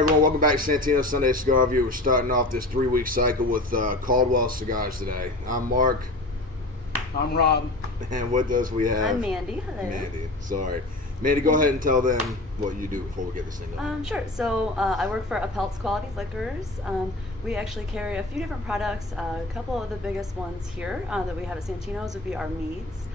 everyone, welcome back to Santino Sunday Cigar Review. We're starting off this 3-week cycle with Caldwell Cigars today. I'm Mark. I'm Rob. And with us we have... I'm Mandy. Hello. Mandy, sorry. Mandy, go ahead and tell them what you do before we get this thing going. Sure. So I work for Appelt's Quality Liquors. We actually carry a few different products. A couple of the biggest ones here that we have at Santino's would be our Meads.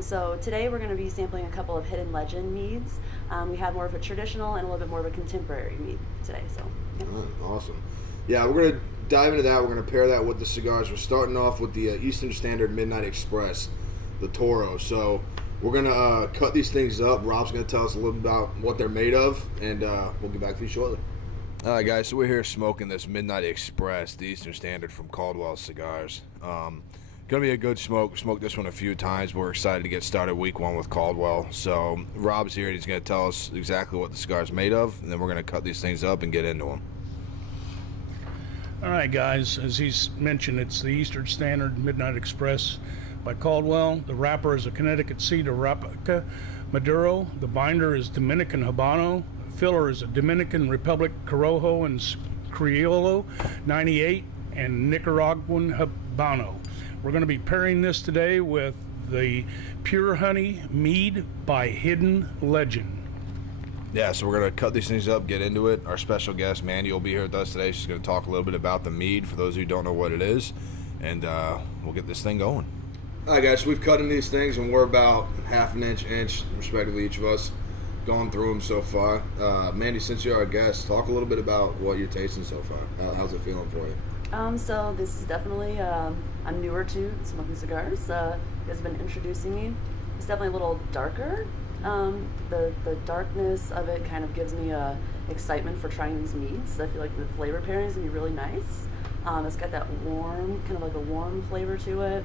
So today we're going to be sampling a couple of hidden legend Meads. We have more of a traditional and a little bit more of a contemporary Mead today. So. Yeah. Awesome. Yeah, we're going to dive into that. We're going to pair that with the cigars. We're starting off with the Eastern Standard Midnight Express, the Toro. So we're going to cut these things up. Rob's going to tell us a little about what they're made of, and we'll get back to you shortly. All right, guys, so we're here smoking this Midnight Express, the Eastern Standard from Caldwell Cigars. Going to be a good smoke. We smoked this one a few times, but we're excited to get started week one with Caldwell. So Rob's here, and he's going to tell us exactly what the cigar's made of, and then we're going to cut these things up and get into them. All right, guys, as he's mentioned, it's the Eastern Standard Midnight Express by Caldwell. The wrapper is a Connecticut Seed Arabica Maduro. The binder is Dominican Habano. Filler is a Dominican Republic Corojo and Criollo 98 and Nicaraguan Habano. We're going to be pairing this today with the Pure Honey Mead by Hidden Legend. Yeah, so we're going to cut these things up, get into it. Our special guest, Mandy, will be here with us today. She's going to talk a little bit about the Mead for those who don't know what it is, and we'll get this thing going. All right, guys, so we've cut in these things, and we're about half an inch, respectively, each of us, going through them so far. Mandy, since you're our guest, talk a little bit about what you're tasting so far. How's it feeling for you? So this is definitely, I'm newer to smoking cigars. You guys have been introducing me. It's definitely a little darker. The darkness of it kind of gives me excitement for trying these meads. I feel like the flavor pairing is going to be really nice. It's got that warm, kind of like a warm flavor to it.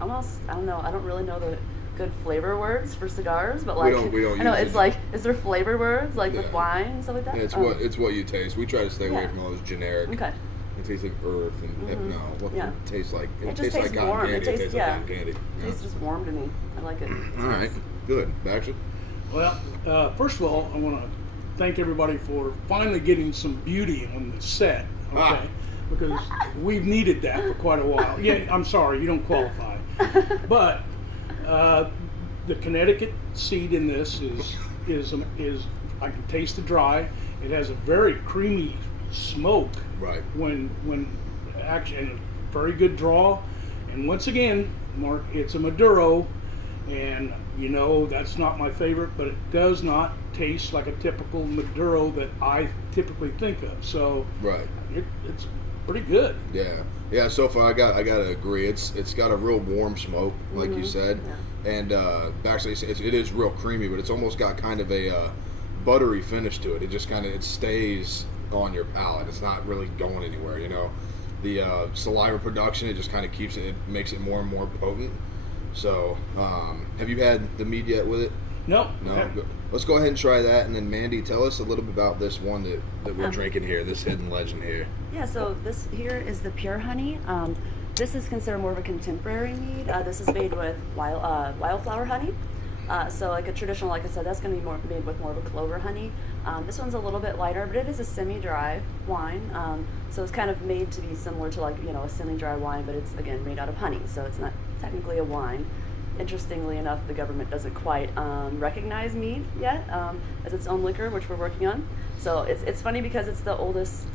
Almost, I don't know, I don't really know the good flavor words for cigars, but like, we don't I know use it's it. like, is there flavor words like Yeah. with wine and stuff like that? Yeah, it's what you taste. We try to stay away Yeah. from all those generic. Okay. It tastes like earth and what Yeah. it tastes like. It just tastes like tastes cotton warm. candy. It tastes, tastes yeah. like cotton candy. It tastes just warm to me. I like it. All right, good. Baxter? Well, first of all, I want to thank everybody for finally getting some beauty on the set, okay? Because we've needed that for quite a while. Yeah, I'm sorry, you don't qualify. But the Connecticut seed in this is I can taste the dry. It has a very creamy smoke. Right. When actually, and a very good draw. And once again, Mark, it's a Maduro, and you know that's not my favorite, but it does not taste like a typical Maduro that I typically think of. So Right. it's pretty good. Yeah. So far, I gotta agree. It's got a real warm smoke, like you said, and Baxter, it is real creamy, but it's almost got kind of a buttery finish to it. It just kind of it stays on your palate. It's not really going anywhere. You know, the saliva production, it just kind of keeps it. It makes it more and more potent. So, have you had the Mead yet with it? No. Good. Let's go ahead and try that, and then Mandy, tell us a little bit about this one that we're drinking here, this hidden legend here. Yeah, so this here is the Pure Honey. This is considered more of a contemporary mead. This is made with wildflower honey. So like a traditional, like I said, that's going to be made with more of a clover honey. This one's a little bit lighter, but it is a semi-dry wine. So it's kind of made to be similar to like, a semi-dry wine, but it's, again, made out of honey. So it's not technically a wine. Interestingly enough, the government doesn't quite recognize mead yet as its own liquor, which we're working on. So it's funny because it's the oldest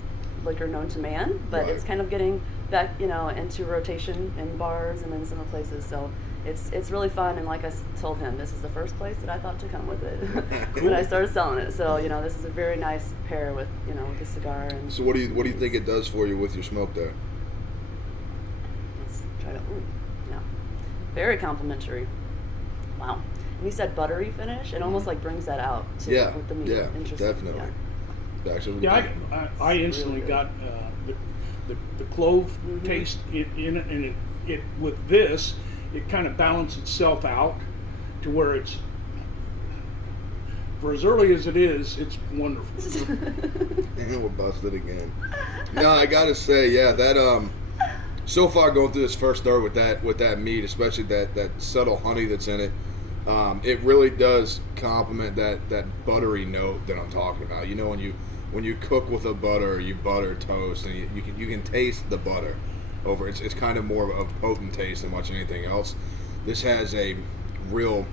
liquor known to man, but Right. it's kind of getting back, into rotation in bars and in some places. So it's really fun, and like I told him, this is the first place that I thought to come with it when I started selling it. So this is a very nice pair with with the cigar. And So what do you think it does for you with your smoke there? let's try to. Yeah, very complimentary. Wow. And you said buttery finish. It almost like brings that out too, Yeah, with the meat. yeah, Interesting. definitely. Yeah. Baxter, Yeah, I instantly really good. got the clove taste in it, and it with this, it kind of balances itself out to where it's, for as early as it is, it's wonderful. and we're busted again. No, I gotta say, yeah, that so far going through this first third with that meat, especially that subtle honey that's in it, it really does complement that buttery note that I'm talking about. When when you cook with a butter, you butter toast, and you can taste the butter over. It's kind of more of a potent taste than much anything else. This has a real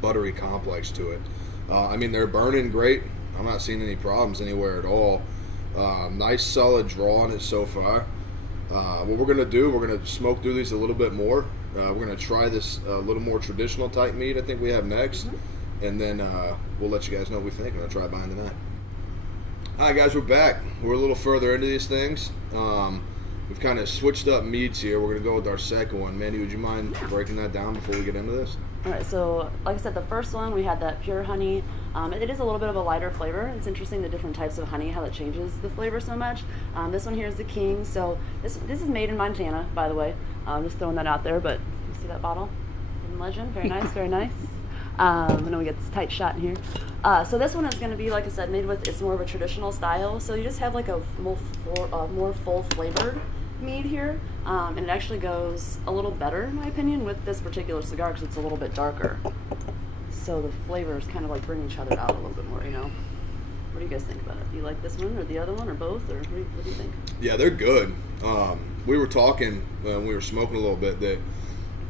buttery complex to it. I mean, they're burning great. I'm not seeing any problems anywhere at all. Nice solid draw on it so far. What we're going to do, we're going to smoke through these a little bit more. We're going to try this a little more traditional type mead I think we have next. And then we'll let you guys know what we think. I'm going to try buying tonight. All right, guys, we're back. We're a little further into these things. We've kind of switched up meads here. We're going to go with our second one. Mandy, would you mind breaking that down before we get into this? All right, so like I said, the first one, we had that pure honey. It is a little bit of a lighter flavor. It's interesting the different types of honey, how it changes the flavor so much. This one here is the King. So this is made in Montana, by the way. I'm just throwing that out there, but you see that bottle? Hidden Legend, very nice, very nice. I know we get this tight shot in here. So this one is going to be, like I said, made with, it's more of a traditional style. So you just have like a more full flavored mead here. And it actually goes a little better, in my opinion, with this particular cigar because it's a little bit darker. So the flavors kind of like bring each other out a little bit more, you know? What do you guys think about it? Do you like this one or the other one or both? Or what do you think? Yeah, they're good. We were talking when we were smoking a little bit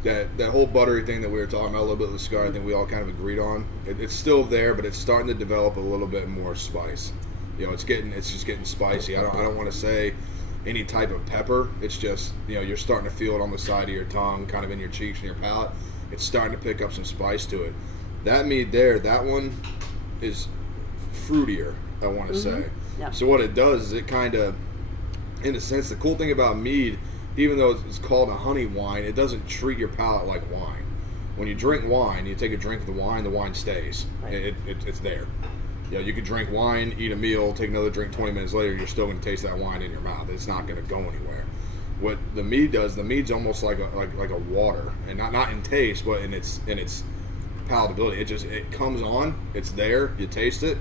that whole buttery thing that we were talking about, a little bit of the cigar, I think we all kind of agreed on. It's still there, but it's starting to develop a little bit more spice. You know, it's just getting spicy. I don't want to say any type of pepper. It's just, you know, you're starting to feel it on the side of your tongue, kind of in your cheeks and your palate. It's starting to pick up some spice to it. That mead there, that one is fruitier, I want to say. Yeah. So what it does is it kind of, in a sense, the cool thing about mead, even though it's called a honey wine, it doesn't treat your palate like wine. When you drink wine, you take a drink of the wine stays. Right. It's there. You know, you could drink wine, eat a meal, take another drink 20 minutes later, you're still going to taste that wine in your mouth. It's not going to go anywhere. What the mead does, the mead's almost like a water, and not in taste, but in its palatability. It comes on, it's there, you taste it.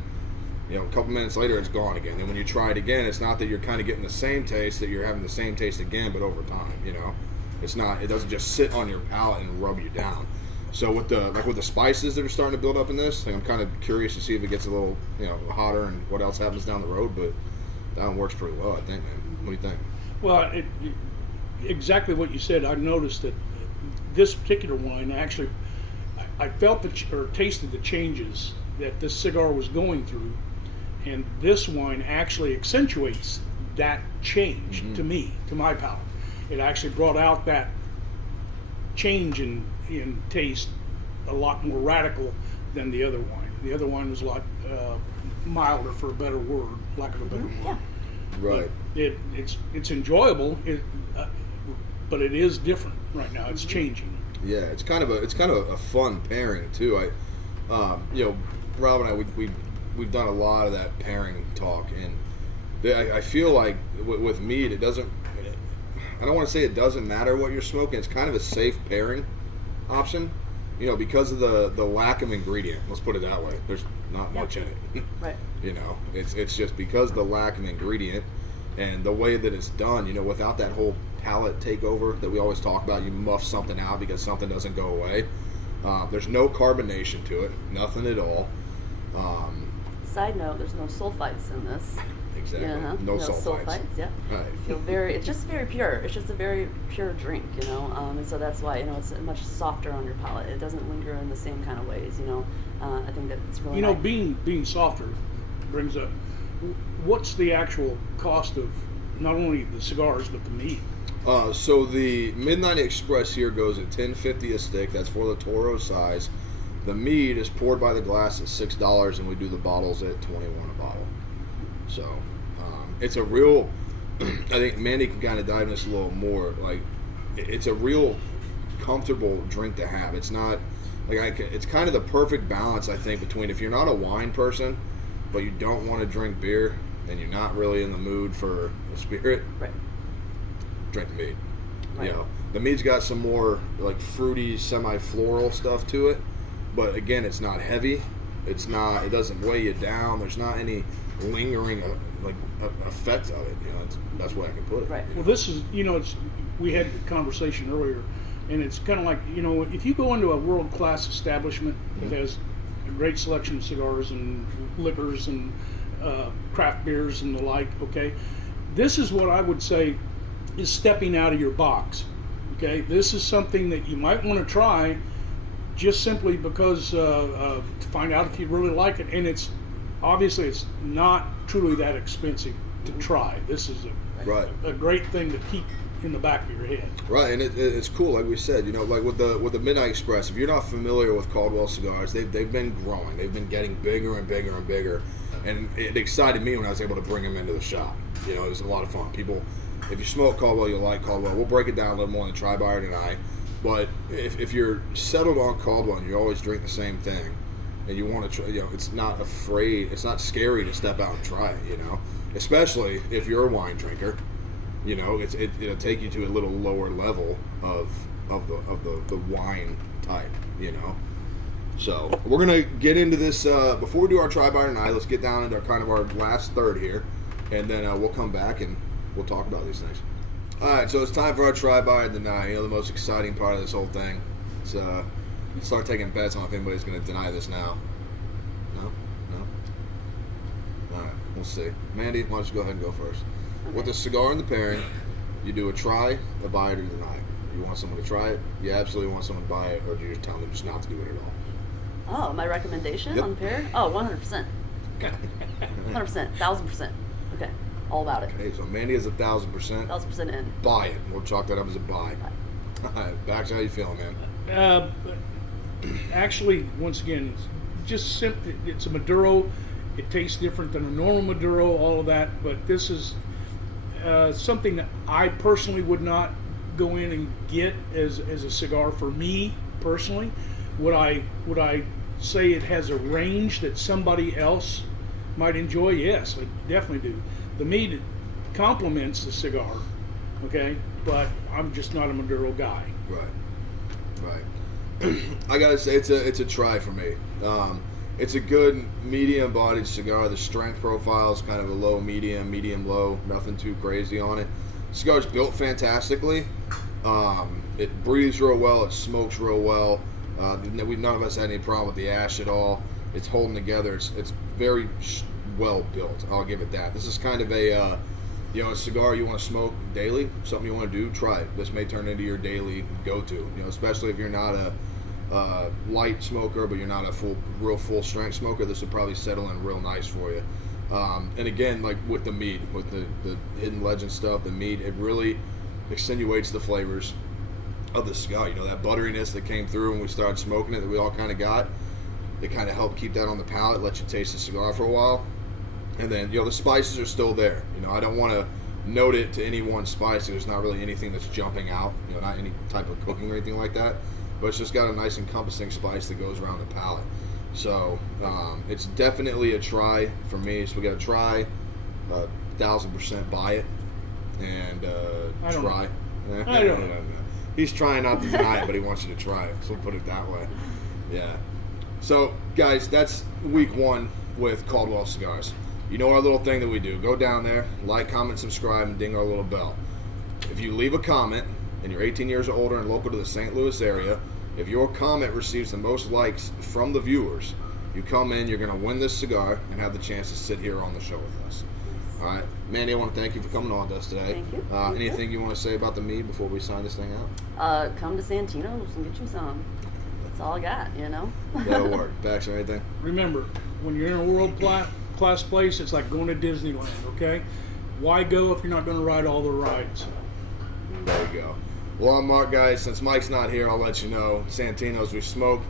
You know, a couple minutes later, it's gone again. And when you try it again, it's not that you're kind of getting the same taste, that you're having the same taste again, but over time. You know, it doesn't just sit on your palate and rub you down. So with the spices that are starting to build up in this, I'm kind of curious to see if it gets a little, you know, hotter and what else happens down the road. But that one works pretty well, I think, man. What do you think? Well, exactly what you said. I noticed that this particular wine actually, I felt or tasted the changes that this cigar was going through, and this wine actually accentuates that change to me, to my palate. It actually brought out that change in taste a lot more radical than the other wine. The other wine was a lot milder, for a better word, lack of a better word. Yeah. Right. But it's enjoyable, but it is different right now. It's changing. Yeah, it's kind of a fun pairing too. You know, Rob and I we've done a lot of that pairing talk, and I feel like with mead, it doesn't. I don't want to say it doesn't matter what you're smoking. It's kind of a safe pairing option, you know, because of the lack of ingredient. Let's put it that way. There's not much in it. Right. You know, it's just because of the lack of ingredient and the way that it's done. You know, without that whole palate takeover that we always talk about, you muff something out because something doesn't go away. There's no carbonation to it, nothing at all. Side note: there's no sulfites in this. Exactly. No sulfites. Yeah. Right. It's just very pure. It's just a very pure drink, you know. And so that's why, you know, it's much softer on your palate. It doesn't linger in the same kind of ways, you know. I think that it's really. You know, nice. being softer brings up. What's the actual cost of not only the cigars but the mead? So the Midnight Express here goes at $10.50 a stick. That's for the Toro size. The mead is poured by the glass at $6, and we do the bottles at $21 a bottle. So it's a real. I think Mandy can kind of dive in this a little more. Like, it's a real comfortable drink to have. It's not like it's kind of the perfect balance, I think, between if you're not a wine person, but you don't want to drink beer, and you're not really in the mood for a spirit. Right. Drink the mead. Right. You know, the mead's got some more like fruity, semi-floral stuff to it, but again, it's not heavy. It doesn't weigh you down. There's not any lingering effect of it. You know, that's where I can put it. Right. Well, this is, you know, we had the conversation earlier, and it's kind of like, you know, if you go into a world-class establishment that has a great selection of cigars and liquors and craft beers and the like. Okay, this is what I would say is stepping out of your box. Okay, this is something that you might want to try, just simply because to find out if you really like it. And it's obviously it's not truly that expensive to try. This is a great thing to keep in the back of your head. Right, and it's cool, like we said, like with the Midnight Express. If you're not familiar with Caldwell cigars, they've been growing. They've been getting bigger and bigger and bigger, and it excited me when I was able to bring them into the shop. It was a lot of fun. People, if you smoke Caldwell, you'll like Caldwell. We'll break it down a little more in the Try Buyer tonight. But if you're settled on Caldwell and you always drink the same thing, and you want to try, it's not scary to step out and try it. Especially if you're a wine drinker. It'll take you to a little lower level of the wine type, So we're gonna get into this before we do our try by tonight. Let's get down into kind of our last third here, and then we'll come back and we'll talk about these things. All right, so it's time for our try by tonight. The most exciting part of this whole thing. It's start taking bets on if anybody's gonna deny this now. No. All right, we'll see. Mandy, why don't you go ahead and go first? With the cigar and the pairing, you do a try, a buy it, or deny it. You want someone to try it, you absolutely want someone to buy it, or do you just tell them just not to do it at all? Oh, my recommendation on pair? Oh, 100%. 100%, 1,000%. Okay, all about it. Okay, so Mandy is 1,000%. 1,000% in. Buy it. We'll chalk that up as a buy. All right, Bax, how you feeling, man? Actually, once again, just simply, it's a Maduro. It tastes different than a normal Maduro, all of that, but this is something that I personally would not go in and get as a cigar for me personally. Would I say it has a range that somebody else might enjoy? Yes, I definitely do. The Mead complements the cigar, okay, but I'm just not a Maduro guy. Right. I gotta say it's a try for me. It's a good medium-bodied cigar. The strength profile is kind of a low, medium, low. Nothing too crazy on it. Cigar's built fantastically. It breathes real well. It smokes real well. None of us had any problem with the ash at all. It's holding together. It's very well built. I'll give it that. This is kind of a cigar you want to smoke daily. Something you want to do. Try it. This may turn into your daily go-to. Especially if you're not a light smoker, but you're not a real full strength smoker, this would probably settle in real nice for you. And again, like with the Mead, with the Hidden Legend stuff, the Mead, it really accentuates the flavors of the cigar. That butteriness that came through when we started smoking it, that we all kind of got, it kind of helped keep that on the palate, let you taste the cigar for a while. And then, the spices are still there. I don't want to note it to any one spice. There's not really anything that's jumping out, not any type of cooking or anything like that. But it's just got a nice encompassing spice that goes around the palate. So it's definitely a try for me. So we got to try, 1,000% buy it, and try. I don't know. He's trying not to deny it, but he wants you to try it. So we'll put it that way. Yeah. So guys, that's week one with Caldwell Cigars. Our little thing that we do. Go down there, like, comment, subscribe, and ding our little bell. If you leave a comment, and you're 18 years or older and local to the St. Louis area, if your comment receives the most likes from the viewers, you come in, you're going to win this cigar and have the chance to sit here on the show with us. All right. Mandy, I want to thank you for coming on to us today. Thank you. Anything you want to say about the Mead before we sign this thing out? Come to Santino's and get you some. That's all I got, That'll work. Bax, anything? Remember, when you're in a world-class place, it's like going to Disneyland, okay? Why go if you're not going to ride all the rides? There you go. Well, I'm Mark, guys. Since Mike's not here, I'll let you know. Santino's, we smoke,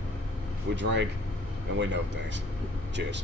we drink, and we know things. Cheers.